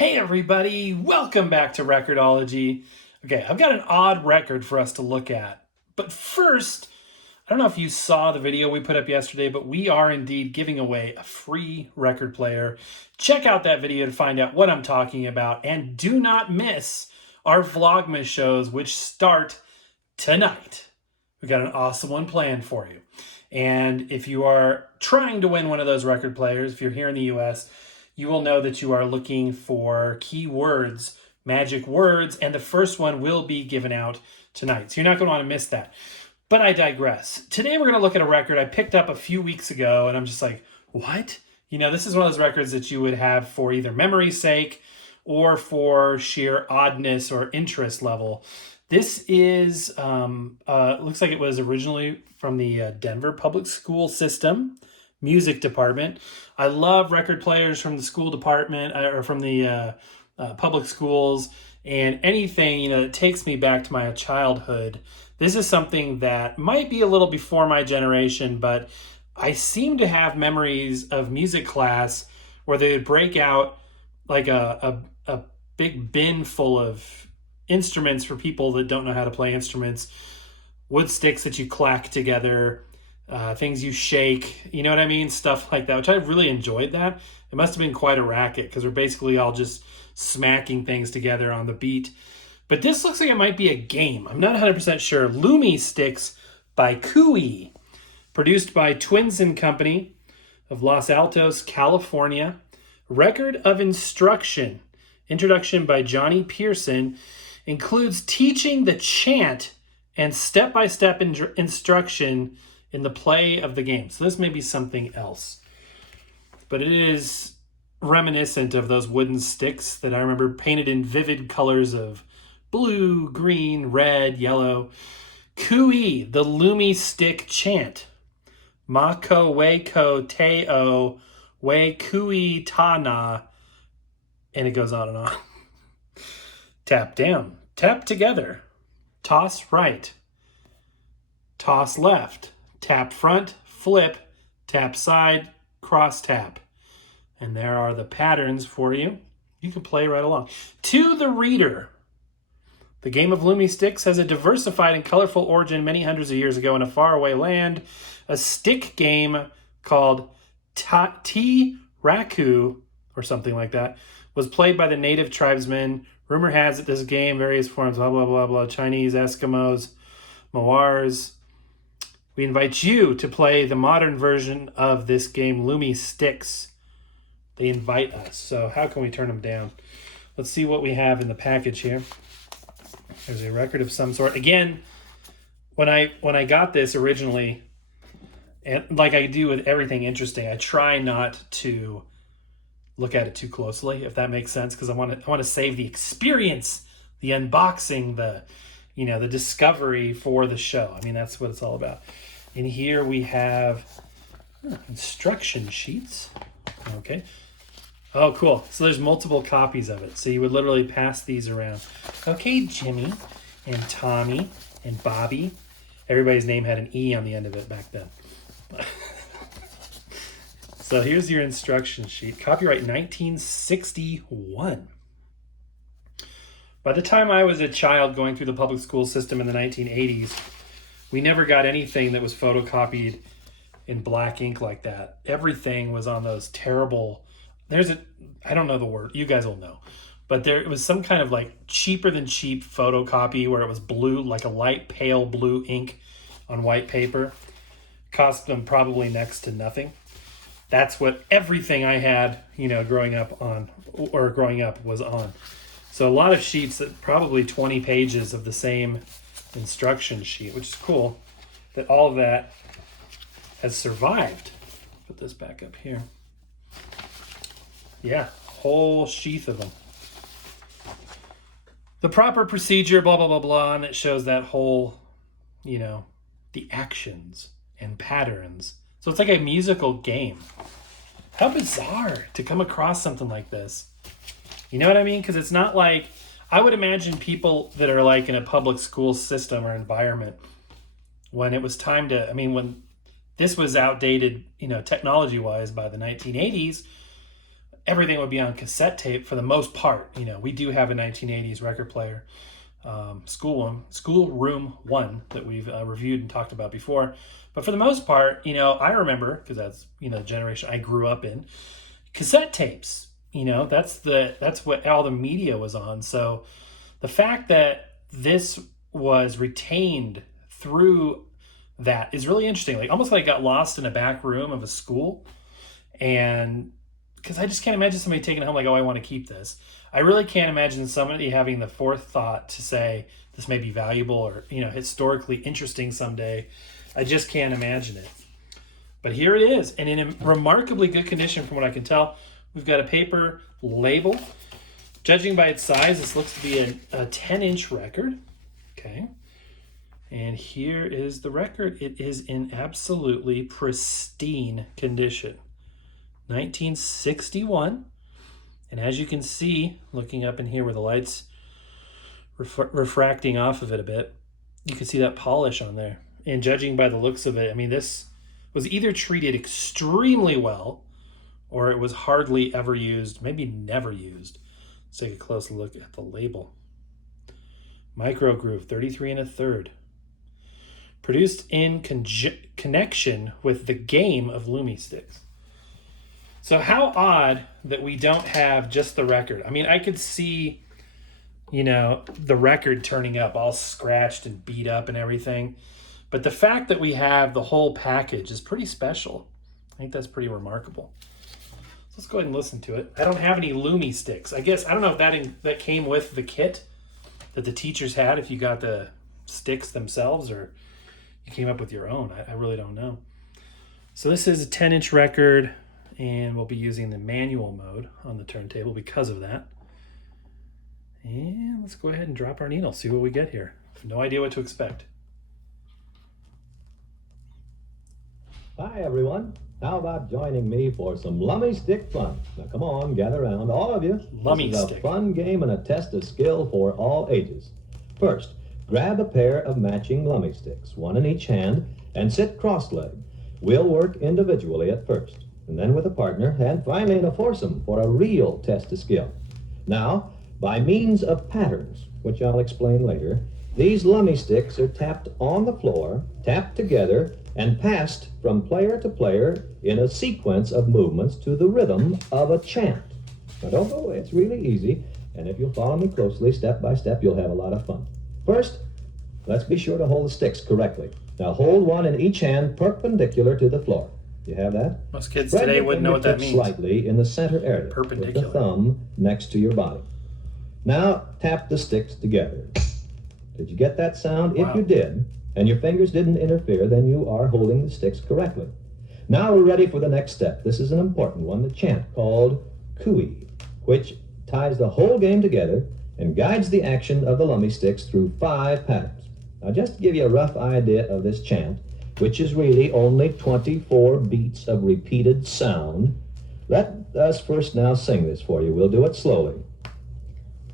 Hey everybody, welcome back to Record-ology. Okay, I've got an odd record for us to look at. But first, I don't know if you saw the video we put up yesterday, but we are indeed giving away a free record player. Check out that video to find out what I'm talking about, and do not miss our vlogmas shows, which start tonight. We got an awesome one planned for you. And if you are trying to win one of those record players, if you're here in the US, you will know that you are looking for keywords, magic words, and the first one will be given out tonight. So you're not going to want to miss that. But I digress. Today we're going to look at a record I picked up a few weeks ago, and I'm just like, what? You know, this is one of those records that you would have for either memory's sake or for sheer oddness or interest level. This is, looks like it was originally from the Denver public school system music department. I love record players from the school department or from the public schools, and anything, that takes me back to my childhood. This is something that might be a little before my generation, but I seem to have memories of music class where they would break out like a big bin full of instruments for people that don't know how to play instruments, wood sticks that you clack together, things you shake, you know what I mean? Stuff like that, which I really enjoyed that. It must have been quite a racket because we're basically all just smacking things together on the beat. But this looks like it might be a game. I'm not 100% sure. Lummi Sticks by Koo-Ee, produced by Twins & Company of Los Altos, California. Record of instruction, introduction by Johnny Pearson, includes teaching the chant and step-by-step instruction in the play of the game. So this may be something else. But it is reminiscent of those wooden sticks that I remember painted in vivid colors of blue, green, red, yellow. Koo-Ee, the Lummi Stick Chant. Mako Weko Teo We Koo-Ee Tana. And it goes on and on. Tap down. Tap together. Toss right. Toss left. Tap front, flip, tap side, cross tap. And there are the patterns for you. You can play right along. To the reader. The game of Lummi Sticks has a diversified and colorful origin many hundreds of years ago in a faraway land. A stick game called Raku, or something like that, was played by the native tribesmen. Rumor has it this game, various forms, blah, blah, blah, blah, Chinese, Eskimos, Moars. We invite you to play the modern version of this game, Lummi Sticks. They invite us. So how can we turn them down? Let's see what we have in the package here. There's a record of some sort. Again, when I got this originally, and like I do with everything interesting, I try not to look at it too closely, if that makes sense, because I want to save the experience, the unboxing, the discovery for the show. I mean, that's what it's all about. In here we have instruction sheets. Okay. Oh, cool. So there's multiple copies of it. So you would literally pass these around. Okay, Jimmy and Tommy and Bobby. Everybody's name had an E on the end of it back then. So here's your instruction sheet. Copyright 1961. By the time I was a child going through the public school system in the 1980s, we never got anything that was photocopied in black ink like that. Everything was on those terrible, I don't know the word, you guys will know, but it was some kind of like cheaper than cheap photocopy where it was blue, like a light pale blue ink on white paper. Cost them probably next to nothing. That's what everything I had, growing up was on. So a lot of sheets, that probably 20 pages of the same instruction sheet, which is cool that all of that has survived. Put this back up here. Yeah, whole sheath of them. The proper procedure, blah, blah, blah, blah, and it shows that whole, the actions and patterns. So it's like a musical game. How bizarre to come across something like this. You know what I mean? Because it's not like, I would imagine people that are like in a public school system or environment, when it was time to, when this was outdated, technology-wise by the 1980s, everything would be on cassette tape for the most part. You know, we do have a 1980s record player, Schoolroom 1 that we've reviewed and talked about before. But for the most part, you know, I remember, because that's, you know, the generation I grew up in, cassette tapes. You know, that's what all the media was on. So the fact that this was retained through that is really interesting. Like almost like it got lost in a back room of a school. And because I just can't imagine somebody taking it home like, oh, I want to keep this. I really can't imagine somebody having the forethought to say this may be valuable or, you know, historically interesting someday. I just can't imagine it. But here it is, and in a remarkably good condition from what I can tell. We've got a paper label. Judging by its size, this looks to be a 10-inch record. Okay. And here is the record. It is in absolutely pristine condition. 1961. And as you can see, looking up in here where the light's refracting off of it a bit, you can see that polish on there. And judging by the looks of it, I mean, this was either treated extremely well or it was hardly ever used, maybe never used. Let's take a close look at the label. Micro groove, 33 1/3. Produced in connection with the game of Lummi sticks. So how odd that we don't have just the record. I mean, I could see, you know, the record turning up all scratched and beat up and everything. But the fact that we have the whole package is pretty special. I think that's pretty remarkable. So let's go ahead and listen to it. I don't have any Lummi sticks. I guess, I don't know if that came with the kit that the teachers had, if you got the sticks themselves or you came up with your own. I really don't know. So this is a 10-inch record, and we'll be using the manual mode on the turntable because of that. And let's go ahead and drop our needle, see what we get here. I have no idea what to expect. Hi everyone, how about joining me for some Lummi stick fun? Now come on, gather around, all of you. Lummi This is a fun game and a test of skill for all ages. First, grab a pair of matching Lummi sticks, one in each hand, and sit cross-legged. We'll work individually at first, and then with a partner, and finally in a foursome for a real test of skill. Now, by means of patterns, which I'll explain later, these Lummi sticks are tapped on the floor, tapped together, and passed from player to player in a sequence of movements to the rhythm of a chant. Now don't go away, it's really easy, and if you'll follow me closely, step by step, you'll have a lot of fun. First, let's be sure to hold the sticks correctly. Now hold one in each hand perpendicular to the floor. You have that? Most kids today wouldn't know what that means. Slightly in the center area, Perpendicular. with the thumb next to your body. Now tap the sticks together. Did you get that sound? Wow. If you did, and your fingers didn't interfere, then you are holding the sticks correctly. Now we're ready for the next step. This is an important one, the chant called Koo-Ee, which ties the whole game together and guides the action of the Lummi sticks through 5 patterns. Now just to give you a rough idea of this chant, which is really only 24 beats of repeated sound, let us first now sing this for you. We'll do it slowly.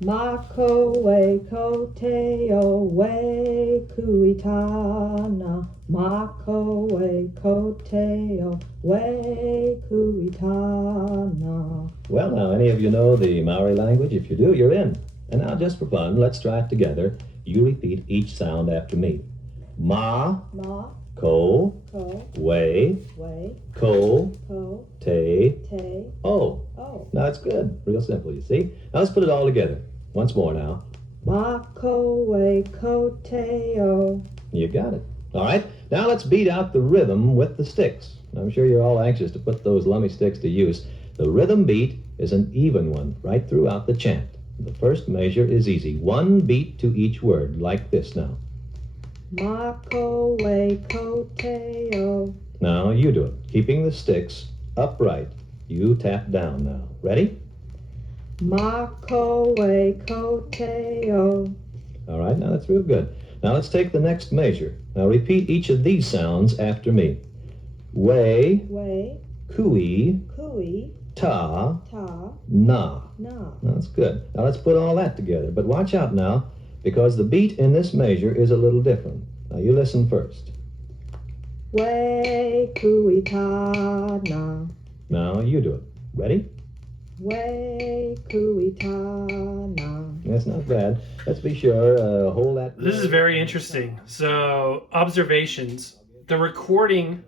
Mako we ko te o we Koo-Ee tana. Mako we ko te o we Koo-Ee tana. Well, now, any of you know the Maori language? If you do, you're in. And now, just for fun, let's try it together. You repeat each sound after me. Ma, Ma ko, ko we, we ko, ko te, te o. o. Now, it's good. Real simple, you see? Now, let's put it all together. Once more now. Mako we ko te o. You got it. All right. Now, let's beat out the rhythm with the sticks. I'm sure you're all anxious to put those Lummi sticks to use. The rhythm beat is an even one right throughout the chant. The first measure is easy. 1 beat to each word, like this now. Mako we ko te o. Now you do it, keeping the sticks upright. You tap down now. Ready? Mako we ko te o. All right, now that's real good. Now let's take the next measure. Now repeat each of these sounds after me. We, We Koo-Ee, Koo-Ee ta, ta na. na. That's good. Now let's put all that together. But watch out now, because the beat in this measure is a little different. Now you listen first. We Koo-Ee ta na. Now you do it. Ready? way, Koo-Ee ta-na. That's not bad. Let's be sure, hold that. This is very interesting. So, observations. The recording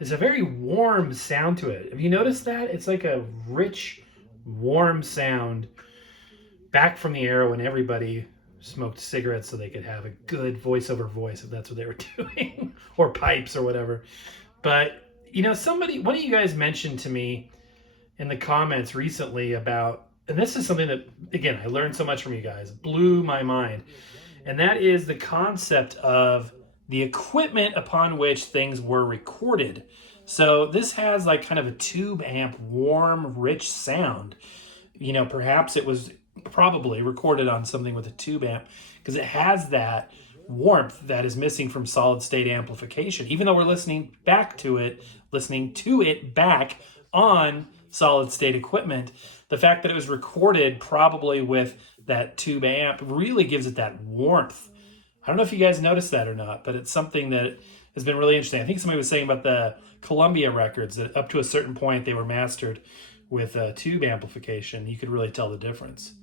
is a very warm sound to it. Have you noticed that? It's like a rich, warm sound back from the era when everybody smoked cigarettes so they could have a good voiceover voice, if that's what they were doing, or pipes or whatever. But, you know, one of you guys mentioned to me in the comments recently about, and this is something that, again, I learned so much from you guys, blew my mind. And that is the concept of the equipment upon which things were recorded. So this has like kind of a tube amp, warm, rich sound. You know, perhaps it was probably recorded on something with a tube amp because it has that warmth that is missing from solid state amplification. Even though we're listening to it back on solid state equipment, the fact that it was recorded probably with that tube amp really gives it that warmth. I don't know if you guys noticed that or not, but it's something that has been really interesting. I think somebody was saying about the Columbia records that up to a certain point they were mastered with tube amplification. You could really tell the difference.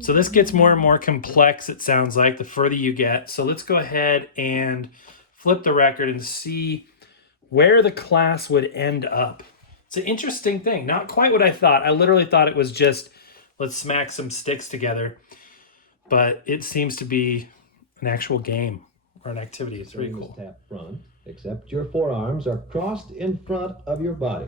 So this gets more and more complex, it sounds like, the further you get. So let's go ahead and flip the record and see where the class would end up. It's an interesting thing. Not quite what I thought. I literally thought it was just, let's smack some sticks together. But it seems to be an actual game or an activity. It's really cool. Tap front, except your forearms are crossed in front of your body.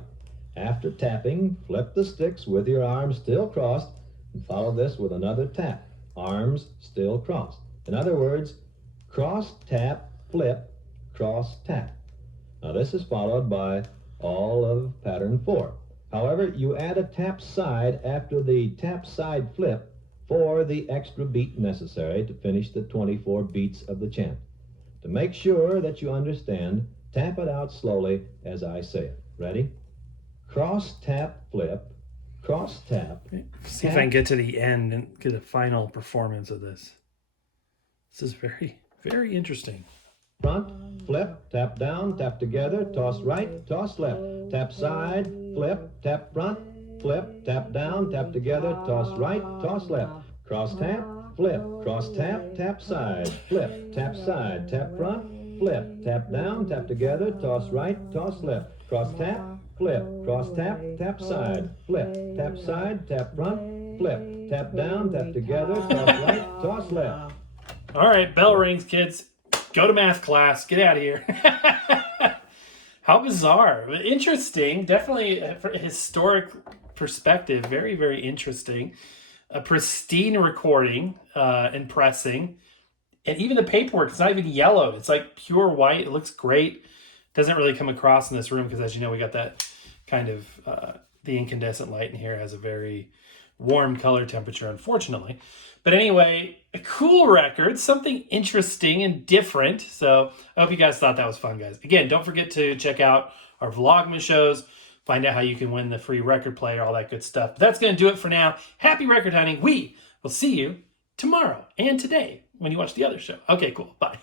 After tapping, flip the sticks with your arms still crossed and follow this with another tap. Arms still crossed. In other words, cross, tap, flip, cross, tap. Now this is followed by all of pattern 4. However, you add a tap side after the tap side flip for the extra beat necessary to finish the 24 beats of the chant. To make sure that you understand, tap it out slowly as I say it. Ready? Cross, tap, flip, cross, tap. See if I can get to the end and get a final performance of this. This is very, very interesting. Front, flip, tap down, tap together, toss right, toss left, tap side, flip, tap front, flip, tap down, tap together, toss right, toss left, cross tap, flip, cross tap, tap side, flip, tap side, tap front, flip, tap down, tap together, toss right, toss left, cross tap, flip, cross tap, tap side, flip, tap side, tap front, flip, tap down, tap together, toss right, toss left. All right, bell rings, kids. Go to math class. Get out of here. How bizarre. Interesting. Definitely from a historic perspective. Very, very interesting. A pristine recording and pressing. And even the paperwork, it's not even yellow. It's like pure white. It looks great. Doesn't really come across in this room because, as you know, we got that kind of, the incandescent light in here has a very warm color temperature, unfortunately. But anyway, a cool record, something interesting and different. So I hope you guys thought that was fun, guys. Again, don't forget to check out our vlogmas shows, find out how you can win the free record player, all that good stuff. But that's going to do it for now. Happy record hunting. We will see you tomorrow and today when you watch the other show. Okay, cool. Bye.